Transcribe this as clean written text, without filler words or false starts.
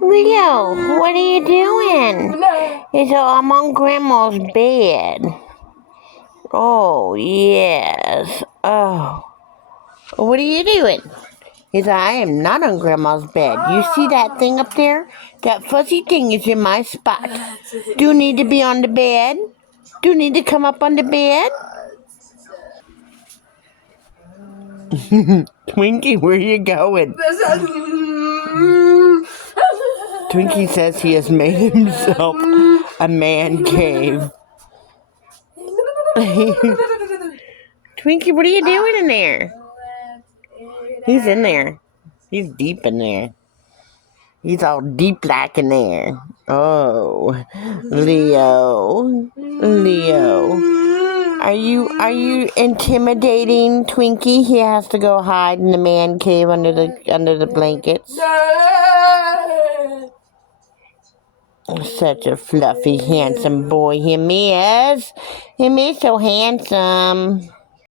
Leo, what are you doing? He said, I'm on Grandma's bed. Oh, yes. Oh. What are you doing? He said, I am not on Grandma's bed. You see that thing up there? That fuzzy thing is in my spot. Do you need to be on the bed? Do you need to come up on the bed? Twinkie, where are you going? Twinkie says he has made himself a man cave. Twinkie, what are you doing in there? He's in there. He's deep in there. He's all deep like in there. Oh, Leo. Are you intimidating Twinkie? He has to go hide in the man cave under the blankets. Such a fluffy, handsome boy him is. Him is so handsome.